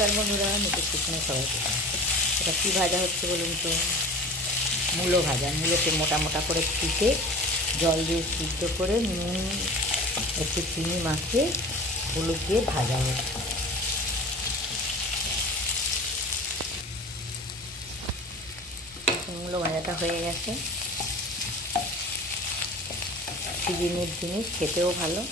নমস্কার বন্ধুরা, নতুন কিচেনে সবাইকে। এটা কী ভাজা হচ্ছে বলুন তো? মূলো ভাজা। মূলোকে মোটা মোটা করে কুটে জল দিয়ে সিদ্ধ করে নুন একটু চিনি মাখিয়ে হলুদ দিয়ে ভাজা হচ্ছে। মূলো ভাজাটা হয়ে গেছে। সিজনের জিনিস, খেতেও ভালো।